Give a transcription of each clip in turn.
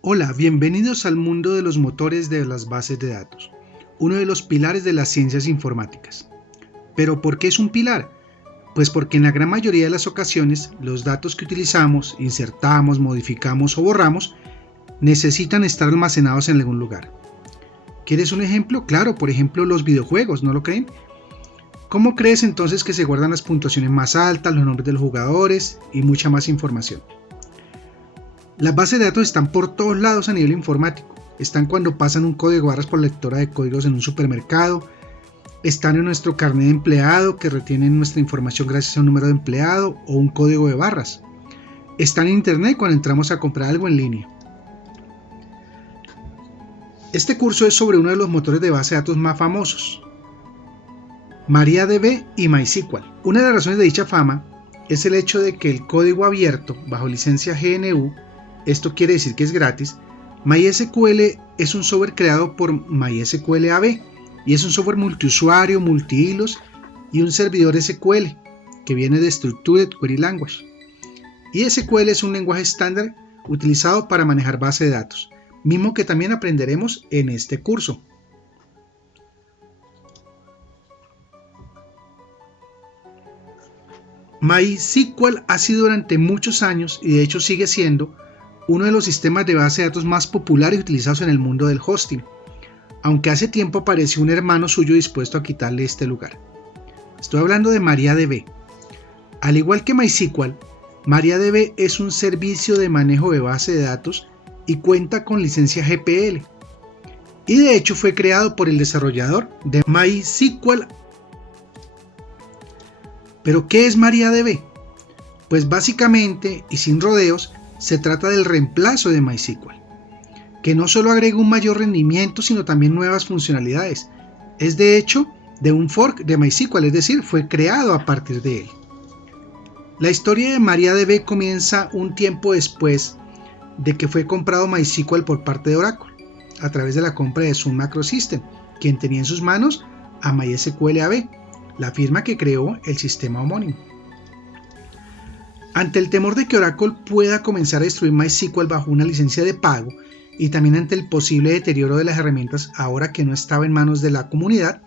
Hola, bienvenidos al mundo de los motores de las bases de datos, uno de los pilares de las ciencias informáticas. ¿Pero por qué es un pilar? Pues porque en la gran mayoría de las ocasiones los datos que utilizamos, insertamos, modificamos o borramos necesitan estar almacenados en algún lugar. ¿Quieres un ejemplo? Claro, por ejemplo los videojuegos, ¿no lo creen? ¿Cómo crees entonces que se guardan las puntuaciones más altas, los nombres de los jugadores y mucha más información? Las bases de datos están por todos lados a nivel informático. Están cuando pasan un código de barras por la lectora de códigos en un supermercado. Están en nuestro carnet de empleado que retienen nuestra información gracias a un número de empleado o un código de barras. Están en internet cuando entramos a comprar algo en línea. Este curso es sobre uno de los motores de base de datos más famosos, MariaDB y MySQL. Una de las razones de dicha fama es el hecho de que el código abierto bajo licencia GNU, esto quiere decir que es gratis. MySQL es un software creado por MySQL AB y es un software multiusuario, multihilos y un servidor SQL que viene de Structured Query Language. Y SQL es un lenguaje estándar utilizado para manejar base de datos, mismo que también aprenderemos en este curso. MySQL ha sido durante muchos años y de hecho sigue siendo uno de los sistemas de base de datos más populares utilizados en el mundo del hosting, aunque hace tiempo apareció un hermano suyo dispuesto a quitarle este lugar. Estoy hablando de MariaDB. Al igual que MySQL, MariaDB es un servicio de manejo de base de datos y cuenta con licencia GPL. Y de hecho fue creado por el desarrollador de MySQL. ¿Pero qué es MariaDB? Pues básicamente y sin rodeos se trata del reemplazo de MySQL, que no solo agrega un mayor rendimiento sino también nuevas funcionalidades. Es de hecho de un fork de MySQL, es decir, fue creado a partir de él. La historia de MariaDB comienza un tiempo después de que fue comprado MySQL por parte de Oracle, a través de la compra de Sun Macrosystem, quien tenía en sus manos a MySQL AB, la firma que creó el sistema homónimo. Ante el temor de que Oracle pueda comenzar a destruir MySQL bajo una licencia de pago y también ante el posible deterioro de las herramientas ahora que no estaba en manos de la comunidad,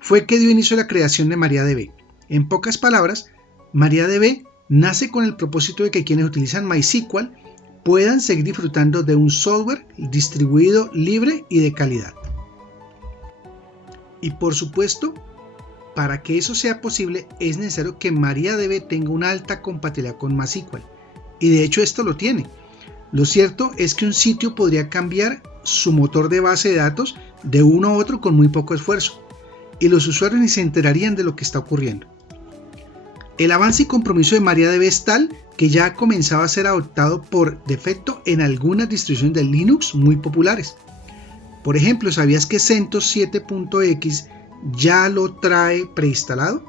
fue que dio inicio a la creación de MariaDB. En pocas palabras, MariaDB nace con el propósito de que quienes utilizan MySQL puedan seguir disfrutando de un software distribuido, libre y de calidad. Y por supuesto, para que eso sea posible es necesario que MariaDB tenga una alta compatibilidad con MySQL, y de hecho esto lo tiene. Lo cierto es que un sitio podría cambiar su motor de base de datos de uno a otro con muy poco esfuerzo, y los usuarios ni se enterarían de lo que está ocurriendo. El avance y compromiso de MariaDB es tal que ya ha comenzado a ser adoptado por defecto en algunas distribuciones de Linux muy populares. Por ejemplo, ¿sabías que CentOS 7.x ya lo trae preinstalado?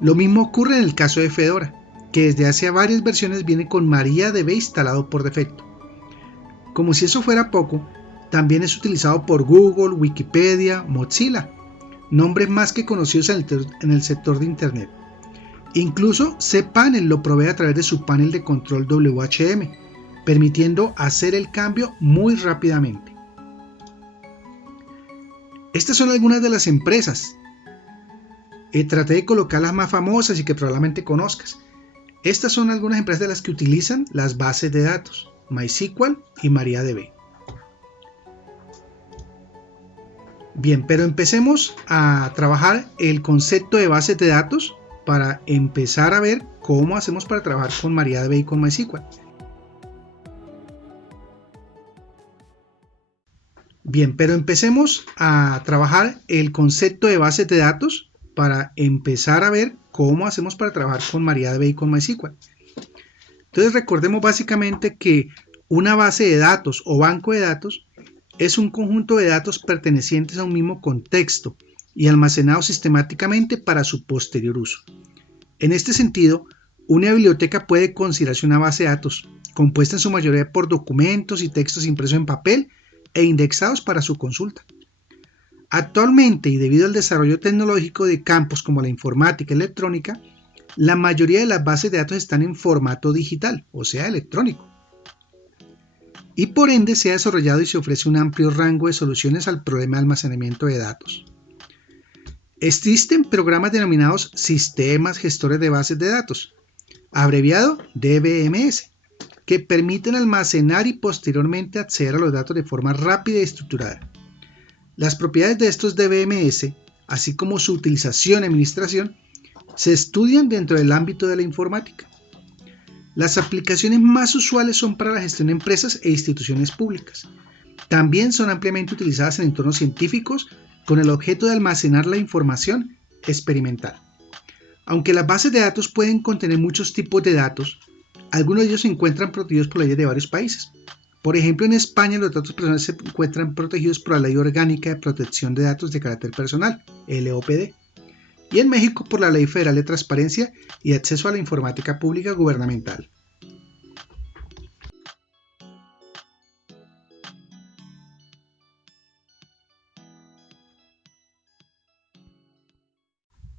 Lo mismo ocurre en el caso de Fedora, que desde hace varias versiones viene con MariaDB instalado por defecto. Como si eso fuera poco, también es utilizado por Google, Wikipedia, Mozilla, nombres más que conocidos en el sector de Internet. Incluso cPanel lo provee a través de su panel de control WHM, permitiendo hacer el cambio muy rápidamente. Estas son algunas de las empresas. Traté de colocar las más famosas y que probablemente conozcas. Estas son algunas empresas de las que utilizan las bases de datos, MySQL y MariaDB. Bien, pero empecemos a trabajar el concepto de bases de datos para empezar a ver cómo hacemos para trabajar con MariaDB y con MySQL. Bien, pero empecemos a trabajar el concepto de bases de datos para empezar a ver cómo hacemos para trabajar con MariaDB y con MySQL. Entonces recordemos básicamente que una base de datos o banco de datos es un conjunto de datos pertenecientes a un mismo contexto y almacenados sistemáticamente para su posterior uso. En este sentido, una biblioteca puede considerarse una base de datos, compuesta en su mayoría por documentos y textos impresos en papel e indexados para su consulta. Actualmente, y debido al desarrollo tecnológico de campos como la informática y electrónica, la mayoría de las bases de datos están en formato digital, o sea, electrónico. y por ende se ha desarrollado y se ofrece un amplio rango de soluciones al problema de almacenamiento de datos. Existen programas denominados sistemas gestores de bases de datos, abreviado DBMS, que permiten almacenar y posteriormente acceder a los datos de forma rápida y estructurada. Las propiedades de estos DBMS, así como su utilización y administración, se estudian dentro del ámbito de la informática. Las aplicaciones más usuales son para la gestión de empresas e instituciones públicas. También son ampliamente utilizadas en entornos científicos con el objeto de almacenar la información experimental. Aunque las bases de datos pueden contener muchos tipos de datos, algunos de ellos se encuentran protegidos por leyes de varios países. Por ejemplo, en España los datos personales se encuentran protegidos por la Ley Orgánica de Protección de Datos de Carácter Personal, LOPD, y en México por la Ley Federal de Transparencia y Acceso a la Informática Pública Gubernamental.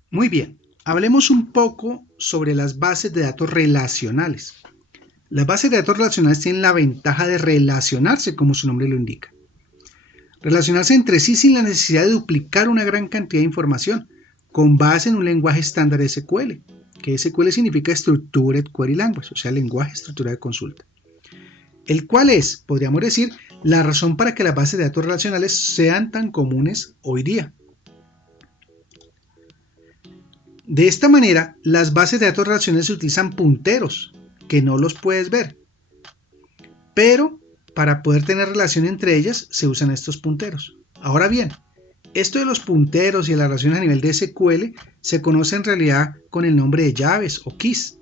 Muy bien, hablemos un poco sobre las bases de datos relacionales. Las bases de datos relacionales tienen la ventaja de relacionarse, como su nombre lo indica. Relacionarse entre sí sin la necesidad de duplicar una gran cantidad de información, con base en un lenguaje estándar SQL, que SQL significa Structured Query Language, o sea, lenguaje estructurado de consulta. El cual es, podríamos decir, la razón para que las bases de datos relacionales sean tan comunes hoy día. De esta manera, las bases de datos relacionales utilizan punteros, que no los puedes ver. Pero, para poder tener relación entre ellas, se usan estos punteros. Ahora bien, esto de los punteros y de las relaciones a nivel de SQL se conoce en realidad con el nombre de llaves o keys.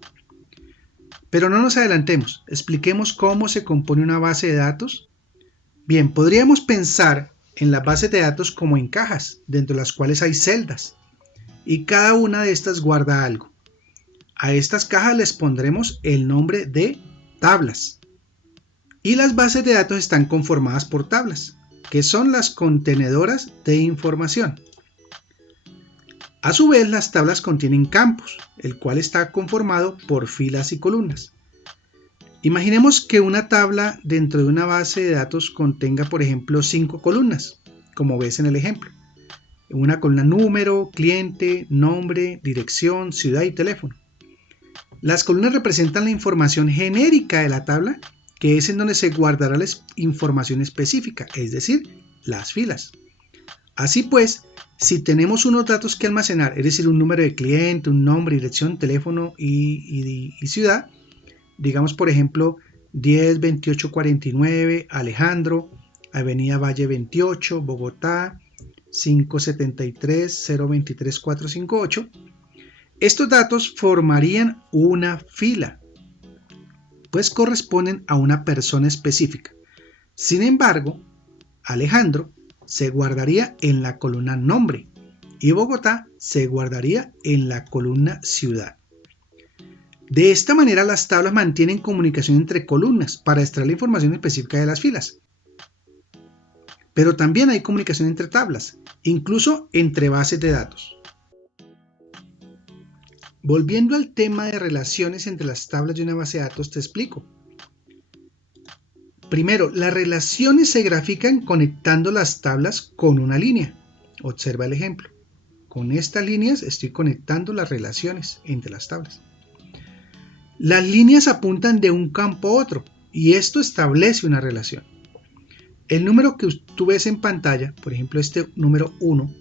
Pero no nos adelantemos, expliquemos cómo se compone una base de datos. Bien, podríamos pensar en las bases de datos como en cajas, dentro de las cuales hay celdas. Y cada una de estas guarda algo. A estas cajas les pondremos el nombre de tablas. Y las bases de datos están conformadas por tablas, que son las contenedoras de información. A su vez, las tablas contienen campos, el cual está conformado por filas y columnas. Imaginemos que una tabla dentro de una base de datos contenga, por ejemplo, 5 columnas, como ves en el ejemplo. Una columna número, cliente, nombre, dirección, ciudad y teléfono. Las columnas representan la información genérica de la tabla, que es en donde se guardará la información específica, es decir, las filas. Así pues, si tenemos unos datos que almacenar, es decir, un número de cliente, un nombre, dirección, teléfono y ciudad, digamos por ejemplo 102849 Alejandro, Avenida Valle 28, Bogotá, 573-023-458. Estos datos formarían una fila, pues corresponden a una persona específica. Sin embargo, Alejandro se guardaría en la columna nombre y Bogotá se guardaría en la columna ciudad. De esta manera, las tablas mantienen comunicación entre columnas para extraer la información específica de las filas. Pero también hay comunicación entre tablas, incluso entre bases de datos. Volviendo al tema de relaciones entre las tablas de una base de datos, te explico. Primero, las relaciones se grafican conectando las tablas con una línea. Observa el ejemplo. Con estas líneas estoy conectando las relaciones entre las tablas. Las líneas apuntan de un campo a otro y esto establece una relación. El número que tú ves en pantalla, por ejemplo este número 1,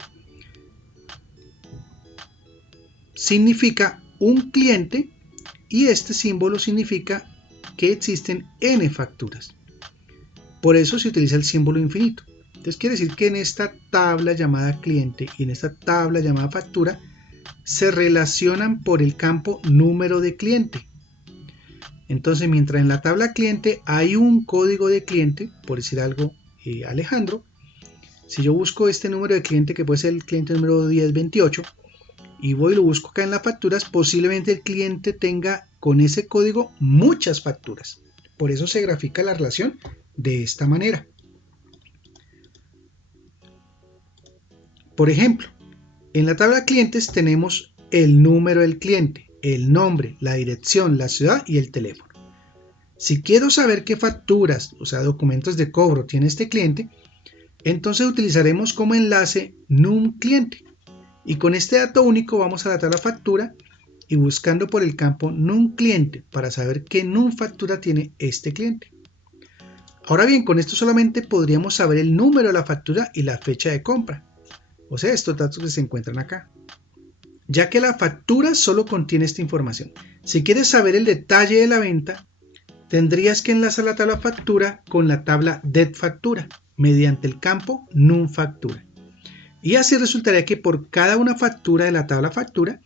significa un cliente y este símbolo significa que existen n facturas. Por eso se utiliza el símbolo infinito. Entonces quiere decir que en esta tabla llamada cliente y en esta tabla llamada factura se relacionan por el campo número de cliente. Entonces, mientras en la tabla cliente hay un código de cliente, por decir algo, Alejandro, si yo busco este número de cliente, que puede ser el cliente número 1028, y voy y lo busco acá en las facturas, posiblemente el cliente tenga con ese código muchas facturas. Por eso se grafica la relación de esta manera. Por ejemplo, en la tabla clientes tenemos el número del cliente, el nombre, la dirección, la ciudad y el teléfono. Si quiero saber qué facturas, o sea, documentos de cobro tiene este cliente, entonces utilizaremos como enlace num cliente. Y con este dato único vamos a la tabla factura y buscando por el campo num cliente para saber qué num factura tiene este cliente. Ahora bien, con esto solamente podríamos saber el número de la factura y la fecha de compra. O sea, estos datos que se encuentran acá. Ya que la factura solo contiene esta información. Si quieres saber el detalle de la venta, tendrías que enlazar la tabla factura con la tabla det factura mediante el campo num factura. Y así resultaría que por cada una factura de la tabla factura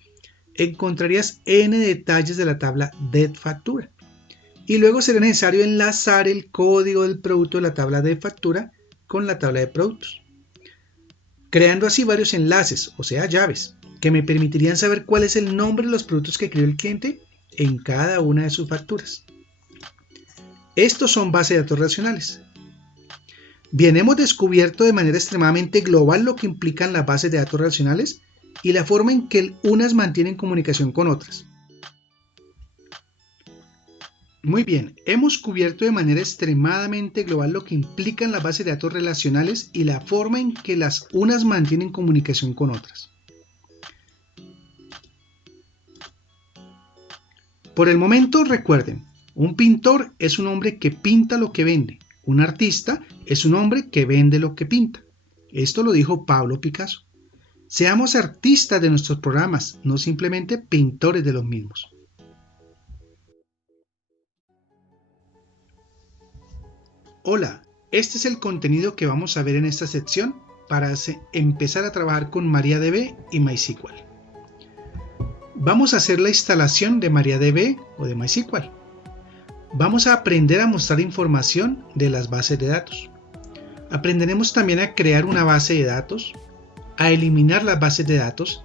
encontrarías n detalles de la tabla det factura. Y luego sería necesario enlazar el código del producto de la tabla de factura con la tabla de productos, creando así varios enlaces, o sea, llaves, que me permitirían saber cuál es el nombre de los productos que creó el cliente en cada una de sus facturas. Estos son bases de datos relacionales. Bien, hemos descubierto de manera extremadamente global lo que implican las bases de datos relacionales y la forma en que unas mantienen comunicación con otras. Muy bien, hemos cubierto de manera extremadamente global lo que implican las bases de datos relacionales y la forma en que las unas mantienen comunicación con otras. Por el momento recuerden, un pintor es un hombre que pinta lo que vende, un artista es un hombre que vende lo que pinta. Esto lo dijo Pablo Picasso. Seamos artistas de nuestros programas, no simplemente pintores de los mismos. Hola, este es el contenido que vamos a ver en esta sección para empezar a trabajar con MariaDB y MySQL. Vamos a hacer la instalación de MariaDB o de MySQL. Vamos a aprender a mostrar información de las bases de datos. Aprenderemos también a crear una base de datos, a eliminar las bases de datos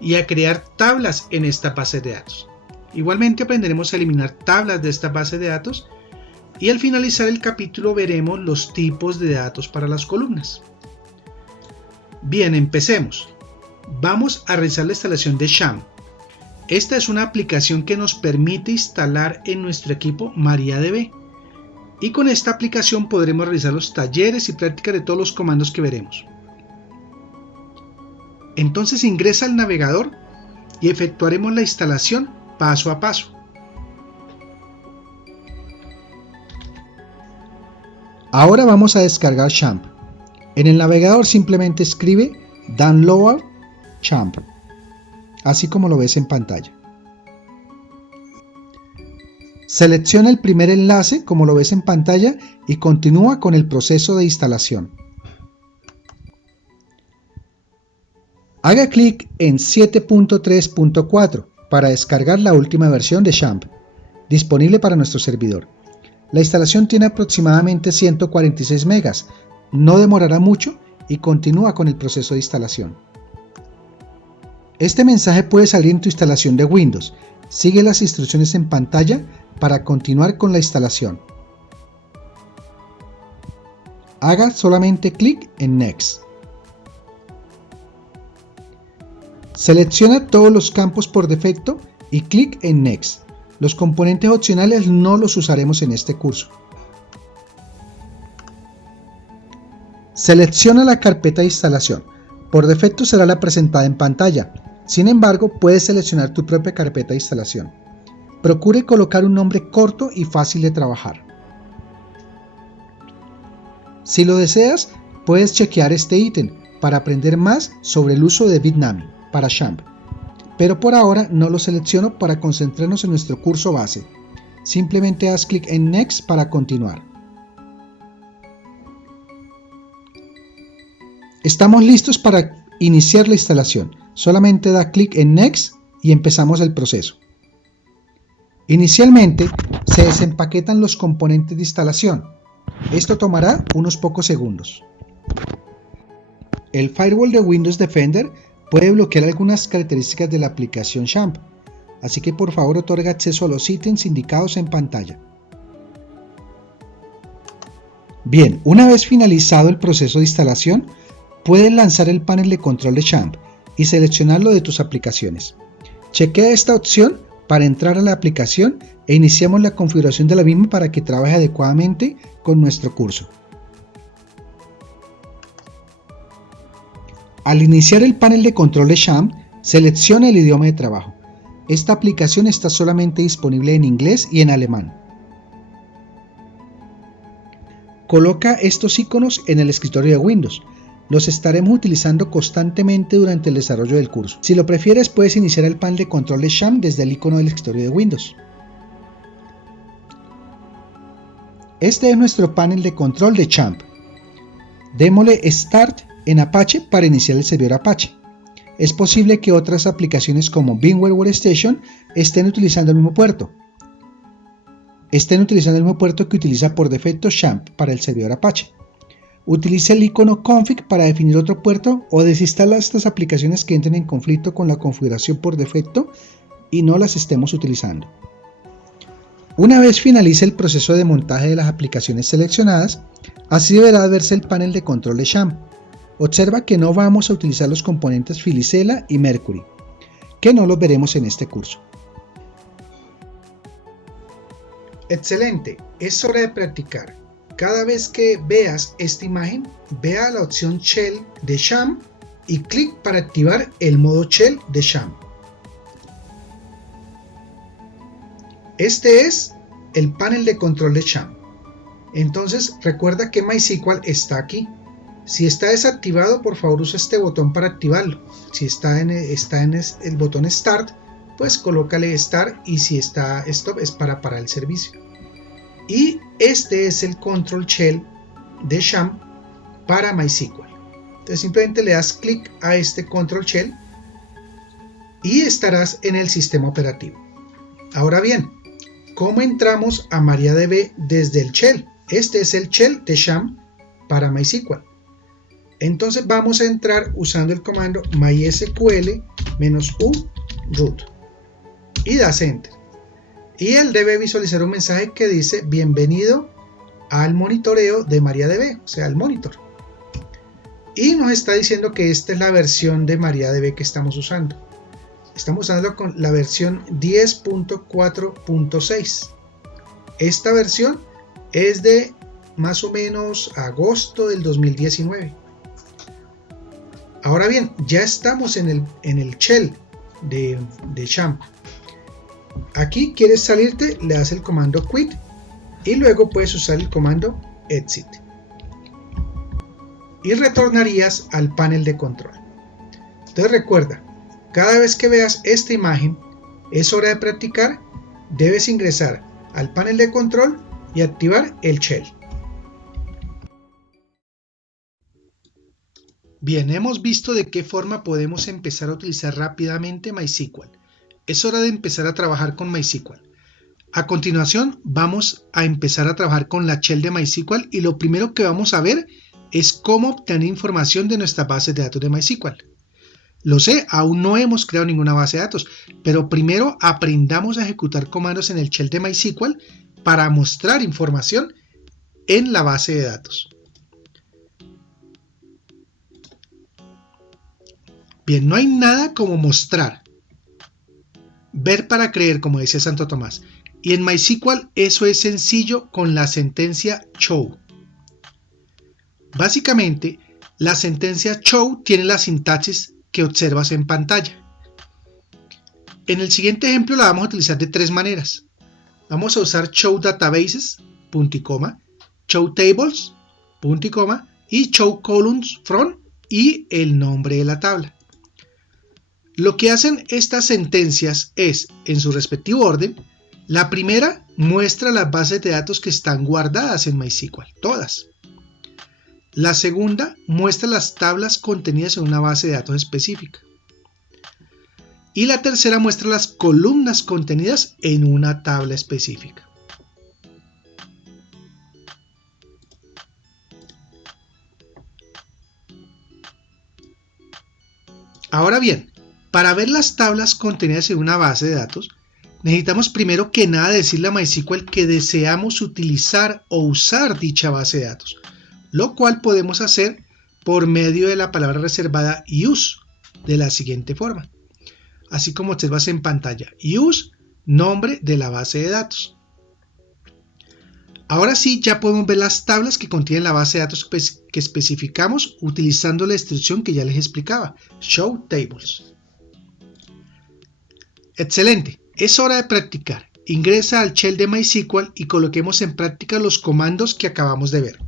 y a crear tablas en esta base de datos. Igualmente aprenderemos a eliminar tablas de esta base de datos y al finalizar el capítulo veremos los tipos de datos para las columnas. Bien, empecemos. Vamos a realizar la instalación de XAMPP. Esta es una aplicación que nos permite instalar en nuestro equipo MariaDB. Y con esta aplicación podremos realizar los talleres y prácticas de todos los comandos que veremos. Entonces ingresa al navegador y efectuaremos la instalación paso a paso. Ahora vamos a descargar XAMPP. En el navegador simplemente escribe download XAMPP, así como lo ves en pantalla. Selecciona el primer enlace como lo ves en pantalla y continúa con el proceso de instalación. Haga clic en 7.3.4 para descargar la última versión de XAMPP, disponible para nuestro servidor. La instalación tiene aproximadamente 146 megas, no demorará mucho y continúa con el proceso de instalación. Este mensaje puede salir en tu instalación de Windows. Sigue las instrucciones en pantalla para continuar con la instalación. Haga solamente clic en Next. Selecciona todos los campos por defecto y clic en Next. Los componentes opcionales no los usaremos en este curso. Selecciona la carpeta de instalación. Por defecto será la presentada en pantalla. Sin embargo, puedes seleccionar tu propia carpeta de instalación. Procure colocar un nombre corto y fácil de trabajar. Si lo deseas, puedes chequear este ítem para aprender más sobre el uso de Bitnami para XAMPP. Pero por ahora no lo selecciono para concentrarnos en nuestro curso base. Simplemente haz clic en Next para continuar. Estamos listos para iniciar la instalación. Solamente da clic en Next y empezamos el proceso. Inicialmente se desempaquetan los componentes de instalación. Esto tomará unos pocos segundos. El firewall de Windows Defender puede bloquear algunas características de la aplicación XAMPP, así que por favor otorga acceso a los ítems indicados en pantalla. Bien, una vez finalizado el proceso de instalación, puedes lanzar el panel de control de XAMPP y seleccionarlo de tus aplicaciones. Chequea esta opción para entrar a la aplicación e iniciamos la configuración de la misma para que trabaje adecuadamente con nuestro curso. Al iniciar el panel de control de Champ, selecciona el idioma de trabajo. Esta aplicación está solamente disponible en inglés y en alemán. Coloca estos iconos en el escritorio de Windows. Los estaremos utilizando constantemente durante el desarrollo del curso. Si lo prefieres, puedes iniciar el panel de control de Champ desde el icono del escritorio de Windows. Este es nuestro panel de control de Champ. Démosle Start en Apache para iniciar el servidor Apache. Es posible que otras aplicaciones como VMware Workstation estén utilizando el mismo puerto. Que utiliza por defecto Champ para el servidor Apache. Utilice el icono config para definir otro puerto o desinstala estas aplicaciones que entren en conflicto con la configuración por defecto y no las estemos utilizando. Una vez finalice el proceso de montaje de las aplicaciones seleccionadas, así deberá verse el panel de control de Champ. Observa que no vamos a utilizar los componentes FiliCella y Mercury, que no los veremos en este curso. Excelente, es hora de practicar. Cada vez que veas esta imagen, vea la opción Shell de Champ y clic para activar el modo Shell de Champ. Este es el panel de control de Champ. Entonces recuerda que MySQL está aquí. Si está desactivado, por favor usa este botón para activarlo. Si está en el botón Start, pues colócale Start, y si está Stop es para parar el servicio. Y este es el control shell de Champ para MySQL. Entonces simplemente le das clic a este control shell y estarás en el sistema operativo. Ahora bien, ¿cómo entramos a MariaDB desde el shell? Este es el shell de Champ para MySQL. Entonces vamos a entrar usando el comando mysql-u root y das enter. Y él debe visualizar un mensaje que dice bienvenido al monitoreo de MariaDB, o sea, al monitor. Y nos está diciendo que esta es la versión de MariaDB que estamos usando. Estamos usando con la versión 10.4.6. Esta versión es de más o menos agosto del 2019. Ahora bien, ya estamos en el shell de Champ. Aquí quieres salirte, le das el comando quit y luego puedes usar el comando exit y retornarías al panel de control. Entonces recuerda, cada vez que veas esta imagen es hora de practicar. Debes ingresar al panel de control y activar el shell. Bien, hemos visto de qué forma podemos empezar a utilizar rápidamente MySQL. Es hora de empezar a trabajar con MySQL. A continuación vamos a empezar a trabajar con la shell de MySQL y lo primero que vamos a ver es cómo obtener información de nuestras bases de datos de MySQL. Lo sé, aún no hemos creado ninguna base de datos, pero primero aprendamos a ejecutar comandos en el shell de MySQL para mostrar información en la base de datos. Bien, no hay nada como mostrar. Ver para creer, como decía Santo Tomás. Y en MySQL eso es sencillo con la sentencia show. Básicamente, la sentencia show tiene la sintaxis que observas en pantalla. En el siguiente ejemplo la vamos a utilizar de tres maneras. Vamos a usar show databases, punto y coma, show tables, punto y coma, y show columns from y el nombre de la tabla. Lo que hacen estas sentencias es, en su respectivo orden, la primera muestra las bases de datos que están guardadas en MySQL, todas. La segunda muestra las tablas contenidas en una base de datos específica. Y la tercera muestra las columnas contenidas en una tabla específica. Ahora bien, para ver las tablas contenidas en una base de datos, necesitamos primero que nada decirle a MySQL que deseamos utilizar o usar dicha base de datos, lo cual podemos hacer por medio de la palabra reservada use de la siguiente forma. Así como observas en pantalla, use nombre de la base de datos. Ahora sí, ya podemos ver las tablas que contienen la base de datos que especificamos utilizando la instrucción que ya les explicaba, Show Tables. Excelente, es hora de practicar. Ingresa al shell de MySQL y coloquemos en práctica los comandos que acabamos de ver.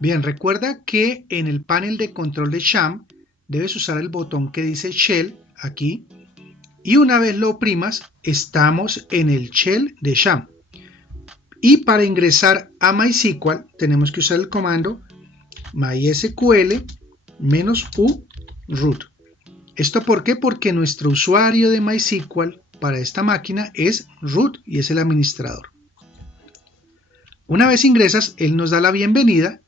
Bien, recuerda que en el panel de control de SHAM debes usar el botón que dice Shell aquí y una vez lo oprimas estamos en el shell de SHAM. Y para ingresar a MySQL tenemos que usar el comando mysql -u root. ¿Esto por qué? Porque nuestro usuario de MySQL para esta máquina es root y es el administrador. Una vez ingresas, él nos da la bienvenida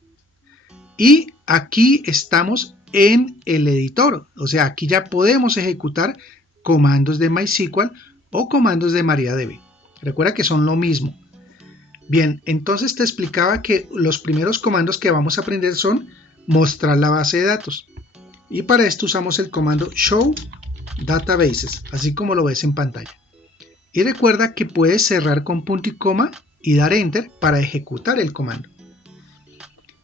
y aquí estamos en el editor. O sea, aquí ya podemos ejecutar comandos de MySQL o comandos de MariaDB. Recuerda que son lo mismo. Bien, entonces te explicaba que los primeros comandos que vamos a aprender son mostrar la base de datos. Y para esto usamos el comando show databases, así como lo ves en pantalla. Y recuerda que puedes cerrar con punto y coma y dar enter para ejecutar el comando.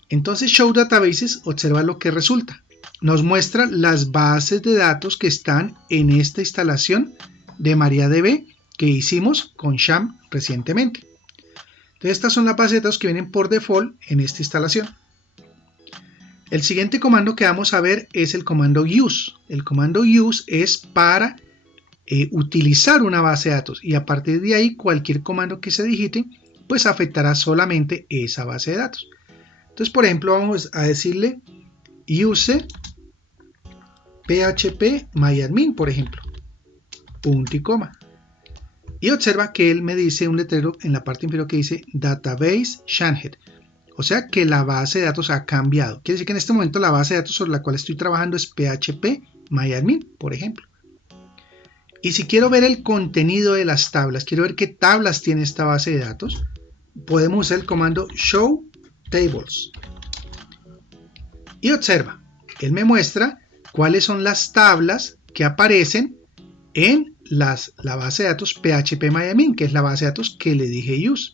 Entonces show databases, observa lo que resulta. Nos muestra las bases de datos que están en esta instalación de MariaDB que hicimos con SHAM recientemente. Entonces estas son las bases de datos que vienen por default en esta instalación. El siguiente comando que vamos a ver es el comando use. El comando use es para utilizar una base de datos y a partir de ahí cualquier comando que se digite pues afectará solamente esa base de datos. Entonces por ejemplo vamos a decirle use php myadmin, por ejemplo, punto y coma. Y observa que él me dice un letrero en la parte inferior que dice database changed. O sea que la base de datos ha cambiado. Quiere decir que en este momento la base de datos sobre la cual estoy trabajando es php myadmin, por ejemplo. Y si quiero ver el contenido de las tablas, quiero ver qué tablas tiene esta base de datos, podemos usar el comando show tables. Y observa, él me muestra cuáles son las tablas que aparecen en la base de datos php myadmin, que es la base de datos que le dije use.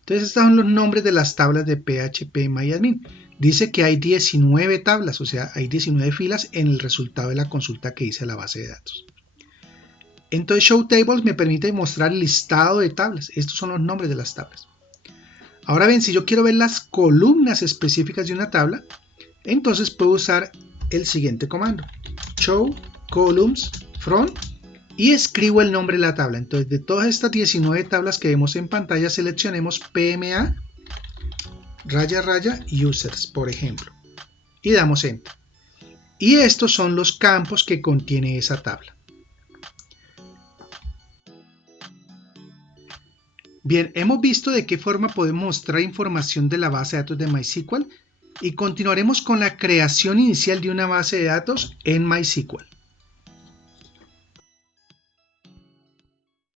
Entonces estos son los nombres de las tablas de php myadmin. Dice que hay 19 tablas, o sea, hay 19 filas en el resultado de la consulta que hice a la base de datos. Entonces show tables me permite mostrar el listado de tablas. Estos son los nombres de las tablas. Ahora bien, si yo quiero ver las columnas específicas de una tabla, entonces puedo usar el siguiente comando. Show columns from y escribo el nombre de la tabla. Entonces de todas estas 19 tablas que vemos en pantalla seleccionemos PMA users, por ejemplo, y damos enter. Y estos son los campos que contiene esa tabla. Bien, hemos visto de qué forma podemos mostrar información de la base de datos de MySQL y continuaremos con la creación inicial de una base de datos en MySQL.